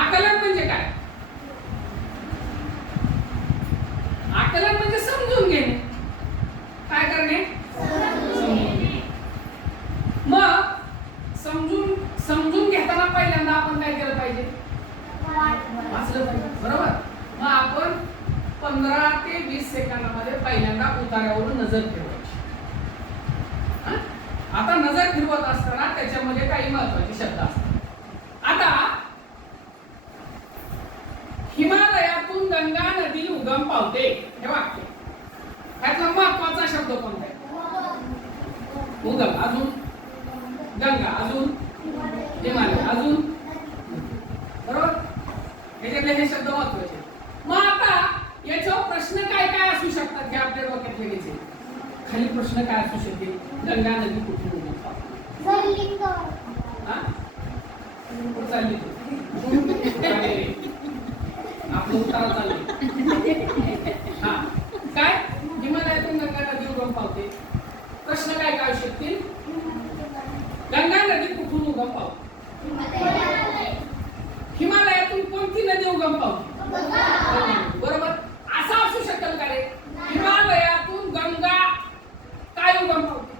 आकलन म्हणजे काय? आकलन म्हणजे समजून घेणे. काय करणे? मग समजून घेताना पहिल्यांदा आपण काय केलं पाहिजे? वाचलं पाहिजे. बरोबर. मग आपण 15 ते 20 सेकंदामध्ये पहिल्यांदा उतार्यावरून नजर फिरवायची. आता नजर फिरवत असताना त्याच्यामध्ये काही महत्त्वाचे शब्द असतात. आता हिमालयातून गंगा नदी उगम पावते हे वाक्य, यातला महत्त्वाचा शब्द कोणता आहे? उगम, अजून गंगा, अजून हिमालय, अजून बरोबर. याच्यातले हे शब्द महत्त्वाचे. मग आता याच्यावर प्रश्न काय काय असू शकतात हे आपल्या डोक्यात लगेच येईल. खाली प्रश्न काय असू शकते? गंगा नदी कुठून उगम पावते? कुठं चालली तू? आपलं उतारा चाललंय. हा काय? हिमालयातून गंगा नदी उगम पावते. प्रश्न काय काय असू शकतील? गंगा नदी कुठून उगम पावते? हिमालयातून कोणती नदी उगम पावते? बरोबर. असं असू शकेल का रे? हिमालयातून गंगा काय उगम पावते?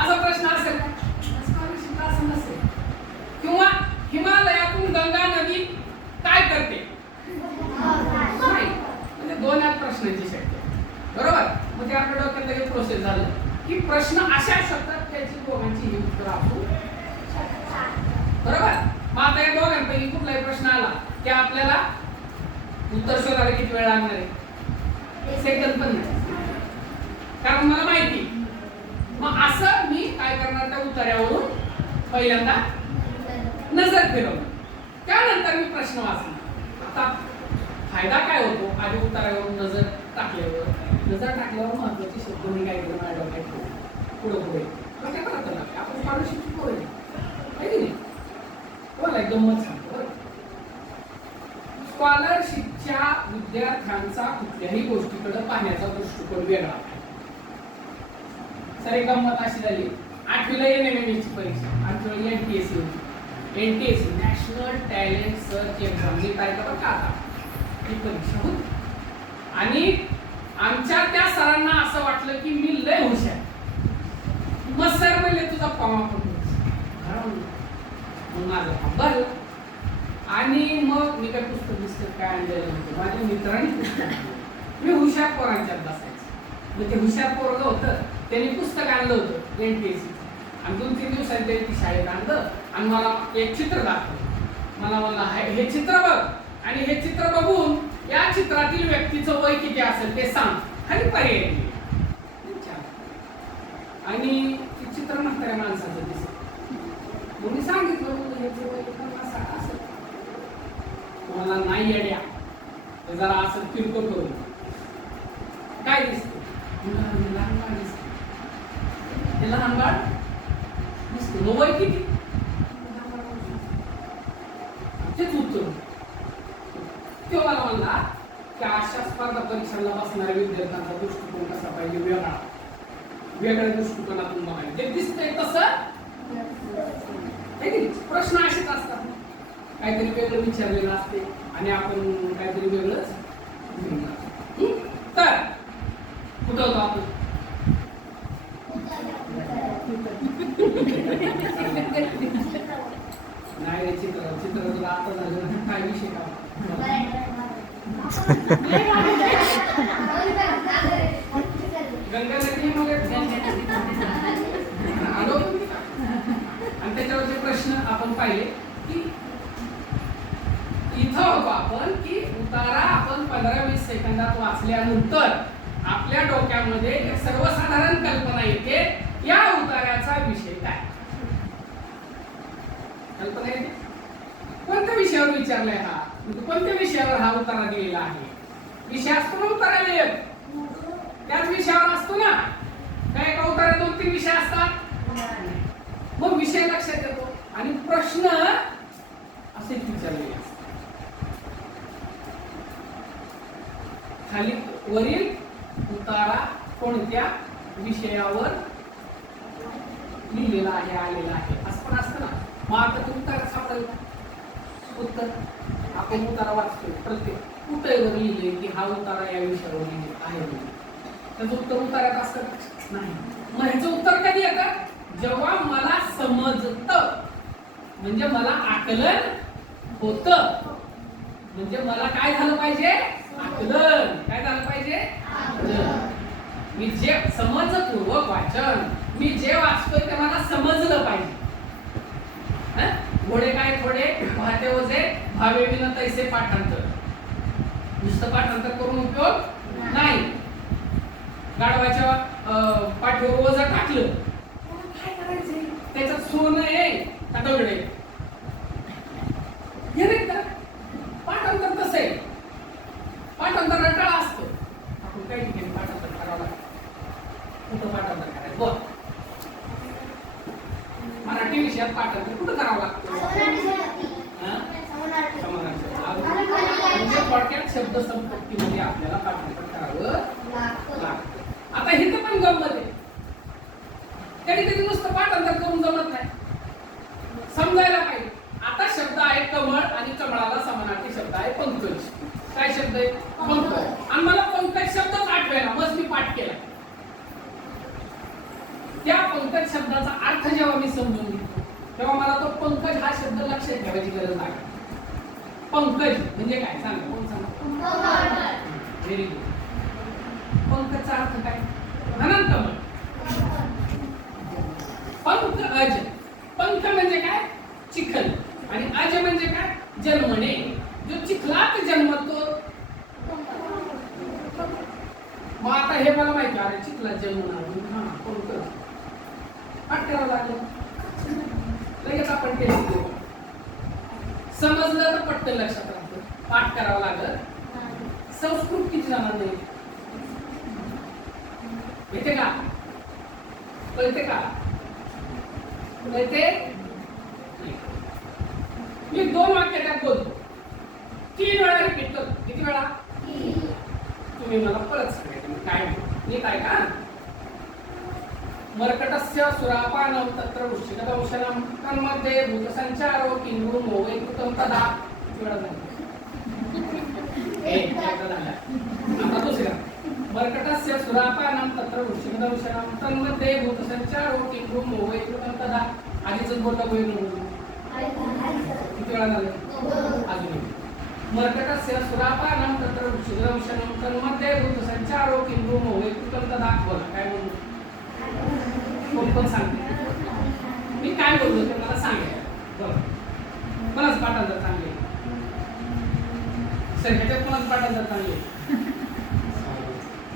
असा प्रश्न असेल असं नसेल. किंवा हिमालयातून गंगा नदी काय करते? नाही. म्हणजे दोन प्रश्नांची शक्यता. बरोबर. मग ते आपल्या डोक्यात लगेच प्रोसेस झालं की प्रश्न अशा शब्दात त्याची दोघांची ही उत्तर असू शकतात. बरोबर. मग आता या दोघांपैकी कुठलाही प्रश्न आला की आपल्याला उत्तर शोधायला किती वेळ लागणार आहे? सेकंद पण नाही, कारण मला माहिती. मग असं मी काय करणार? त्या उत्तरावरून पहिल्यांदा नजर फिरवणार, त्यानंतर मी प्रश्न वाचणार. आता फायदा काय होतो? आधी उत्तरावरून नजर टाकल्यावर महत्त्वाचे शब्द मी काय करणार? पुढे आपण काढू शकतो गंमत सांगतो. स्कॉलरशिपच्या विद्यार्थ्यांचा कुठल्याही गोष्टीकडे पाहण्याचा दृष्टिकोन वेगळा. सर गंमत अशी झाली, 8वीला NMMS ची परीक्षा, 8वीला NTSC होती. NTSC national talent search exam ही तारखेवर का आता ही परीक्षा होती. आणि आमच्या त्या सरांना असं वाटलं की मी लय हुशार. मग सर म्हणले तुझा फॉर्म आपण माझं फॉर्म भरलं. आणि मग मी काय पुस्तक काय आणलेलं नव्हतं, माझ्या मित्रांनी पुस्तक. मी हुशार पोरांच्यात बसायचं. मग ते हुशार पोरगं होतं, त्यांनी पुस्तक आणलं होतं NTSC. आणि 2-3 दिवसांनी त्यांनी ती शाळेत आणलं आणि मला एक चित्र दाखवलं. मला म्हणला हे चित्र बघ, आणि हे चित्र बघून या चित्रातील व्यक्तीचं वय किती असेल ते सांग. खाली पर्याय दिले. आणि ते चित्र म्हाताऱ्या माणसाचं दिसत. मग मी सांगितलं असं मला नाही येड्या, ते जरा असं किरकोळ करून काय दिसतं? लहान बाळ दिसतं. ते लहान बाळ दिसतं. वय किती? तेच उत्तर. तो मला म्हणला की अशा स्पर्धा परीक्षांना बसणाऱ्या विद्यार्थ्यांचा दृष्टिकोन कसा पाहिजे? वेगळ्या दृष्टिकोनातून बघायला. जे दिसतंय तसं प्रश्न असेच असतात. काहीतरी वेगळं विचारलेलं असते आणि आपण काहीतरी वेगळंच. तर कुठं होतो आपण? नाही रे, चित्र आता झालं. काय विषय का? गंगा नदी आलो. आणि त्याच्यावरचे प्रश्न आपण पाहिले की इथं होतो आपण की उतारा आपण 15-20 सेकंदात वाचल्यानंतर आपल्या डोक्यामध्ये एक सर्वसाधारण कल्पना येते, या उतार्याचा विषय काय. कल्पना येते कोणत्या विषयावर विचारलाय हा, कोणत्या विषयावर हा उतारा दिलेला आहे. विषय असतो ना उताराला एक, त्याच विषयावर असतो ना. काय एका उतार्यात 2-3 विषय असतात. मग विषय लक्षात येतो आणि प्रश्न असे विचारलेले असतात. खाली वरील उतारा कोणत्या विषयावर लिहिलेला आहे, आलेला आहे, असं पण असतं ना. मग आता तुम्ही उतारा सापडेल उत्तर आपण उतारा वाचतोय प्रत्येक कुठेवर लिहिले की हा उतारा या विषयावर लिहिले आहे म्हणून त्याचं उत्तर उतारात असतं नाही. मग ह्याचं उत्तर कधी येतं जेव्हा मला समजतं म्हणजे मला आकलन होतं म्हणजे मला काय झालं पाहिजे आकलन काय झालं पाहिजे आकलन. मी जे समजपूर्वक वाचन मी जे वाचतोय ते मला समजलं पाहिजे. घोडे काय थोडे वाहते ओझे भावे विना तैसे पाठांतर नुसतं पाठांतर करून उपयोग नाही. गाढवाच्या पाठीवर ओझं टाकलं काय करायचंय त्याच्यात सोनं आहे का दगड आहे हे नाही का पाठांतर तसं आहे. पाठांतर रटाळा असतो आपण काही ठिकाणी पाठांतर करावं लागतं. कुठं पाठांतर करायचं बघ मराठी विषयात पाठांतर कुठं करावं लागतं म्हणजे थोडक्यात शब्द संपत्तीमध्ये आपल्याला पाठांतर करावं लागतं. आता हे तर पण गंमत आहे कधी कधी नुसतं पाठांतर करून जमत नाही समजायला पाहिजे. आता शब्द आहे कमळ आणि कमळाला समानार्थी शब्द आहे पंकज. काय शब्द आहे पंकज आणि मला पंकज शब्दच आठवायला मग मी पाठ केला. त्या पंकज शब्दाचा अर्थ जेव्हा मी समजून घेतो तेव्हा मला तो पंकज हा शब्द लक्षात ठेवायची गरज लागते. पंकज म्हणजे काय सांगा कोण सांगा व्हेरी गुड. पंकजचा अर्थ काय अनंत कमळ. पंक अज पंख म्हणजे काय चिखल आणि अज म्हणजे काय जन्मणे. जो चिखलात जन्मतो मग आता हे मला माहिती अरे चिखलात जन्मणार हा पंकज पाठ करावं लागलं लगेच आपण केलं समजलं तर पटकन लक्षात राहतं. पाठ करावं लागत. संस्कृत किती जणांना येते का कळते का कळते. मी 2 वाक्य त्यात बोलतो 3 वेळा रिपीट करतो. किती वेळा तुम्ही मला परत सांगायचं काय नीट आहे का. मर्कटस्य सुरापानं तत्र वृश्चिकदंशनं तन्मध्ये भूतसंचारो किंवा मोवैकृतं तदा. किती वेळा झालं एकदा झाला. आता दुसरा मर्कटस्य सुरापानं तत्र वृश्चिकदंशनं तन्मध्ये भूतसंचारो किंवा मोवैकृतं तदा. आधीच बोलता बोललो किती वेळा झालं अजून मर्कटस्य सुरापानं तत्र वृश्चिकदंशनं तन्मध्ये भूतसंचारो किंवा मोवैकृतं तदा. बोला काय बोललो कोण सांगते मी काय बोललो ते मला सांगायला मलाच पाठांतर चांगले सर ह्याच्यात मलाच पाठांतर चांगले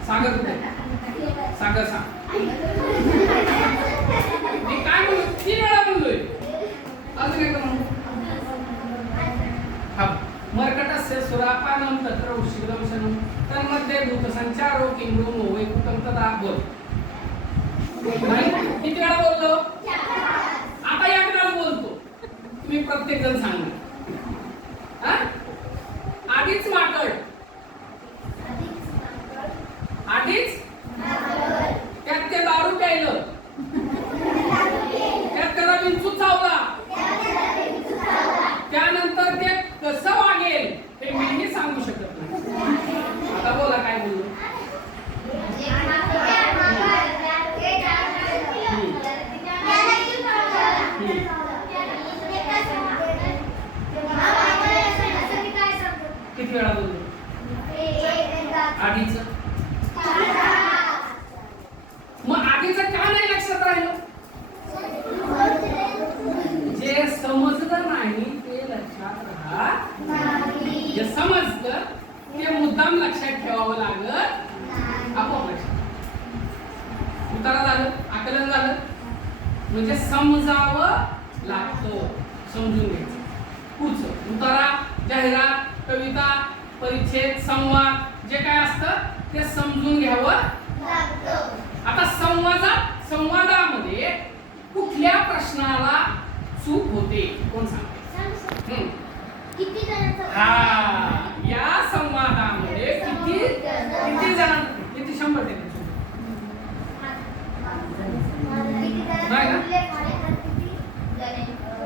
सागर कुठे सागर सांग मी काय बोललो 3 वेळा बोललोय अजून एकदा म्हणू हा मर्कटस्य सुरापानं तत्र वृश्चिकदंशनं तन्मध्ये भूतसंचारो किंवा मोवैकृतं तदा. बोल किती वेळा बोललो आता एकदा बोलतो तुम्ही प्रत्येक जण सांगा. आधीच माकड आधीच त्यात ते दारू प्यायलं त्यात त्याला विंचू चावला त्यानंतर ते कसं वागेल हे मीही सांगू शकत नाही. आता बोला काय बोललो किती वेळा बोललो आधीच मग आधीच का नाही लक्षात राहिलं जे समजलं नाही ते लक्षात राहत नाही. जे समजलं ते मुद्दाम लक्षात ठेवावं लागत आपोआप लक्षात. उतारा झालं आकलन झालं म्हणजे समजावं लागतं समजून घ्यायचं. पुढचं उतारा जाहिरात कविता परिच्छेद संवाद जे काय असतं ते समजून घ्यावं लागतं. आता संवादामध्ये कुठल्या प्रश्नाला चूक होते कोण सांगते हा या संवादामध्ये किती जण किती 100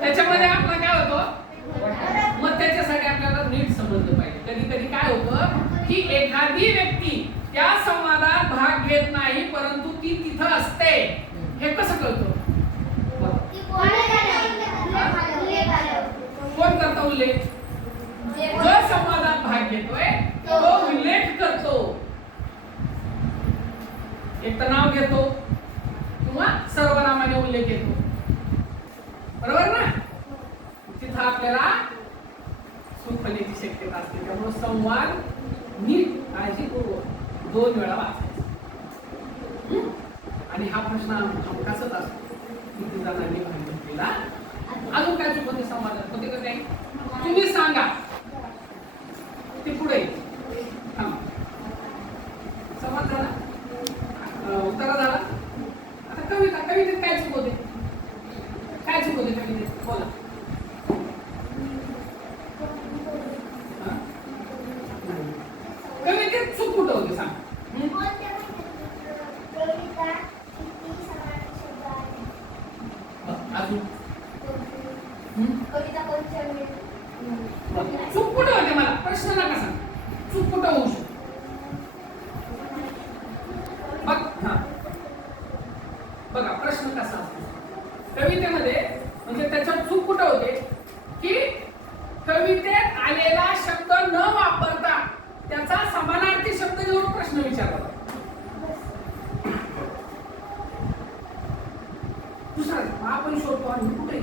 त्याच्यामध्ये आपला काय होतो मग त्याच्या कधी कधी काय होतं की एखादी व्यक्ती त्या संवादात भाग घेत नाही परंतु ती तिथं असते, हे कसं कळतं? कोण करतो उल्लेख? जो संवादात भाग घेतोय तो उल्लेख करतो, एक तर नाव घेतो किंवा सर्वनामाने उल्लेख येतो, बरोबर ना? तिथं आपल्याला चूक होण्याची शक्यता असते. त्यामुळे संवाद नीट काळजीपूर्वक 2 वेळा वाचायचा. आणि हा प्रश्न हमखासच असतो किती जणांनी भाग घेतलेला. अजून काय चूक होते संवादात? होते का काही? तुम्ही सांगा. ते पुढे संवाद झाला, उत्तर झाला. आता कवितेत काय चूक होते? काय चूक होते कवितेत? बोला. कवितेत चूक कुठं होते सांग? अजून चूक कुठं होते? मला प्रश्न नका सांग. चूक कुठं होऊ शकते? बघा प्रश्न कसा असतो कवितेमध्ये, म्हणजे त्याच्यात चूक कुठं होते की कवितेत आलेला शब्द न वापरता त्याचा समानार्थी शब्द घेऊन प्रश्न विचारला. दुसरा आपण शोधतो आणि कुठे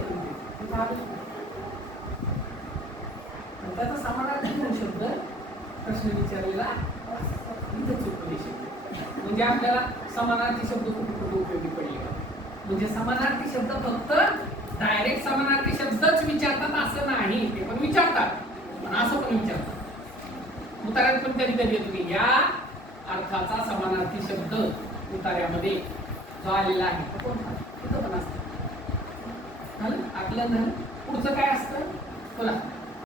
त्याचा समानार्थी शब्द प्रश्न विचारलेला चुकवले शब्द. म्हणजे आपल्याला समानार्थी शब्द खूप उपयोगी पडले. म्हणजे समानार्थी शब्द फक्त डायरेक्ट समानार्थी शब्दच विचारतात असं नाही, ते पण विचारतात, पण असं पण विचारतात. उतार्यात पण कधी कधी तुम्ही या अर्थाचा समानार्थी शब्द उतार्यामध्ये जो आलेला आहे तो कोणता तिथं पण असतं. झालं आकलन झालं. पुढचं काय असतं बोला.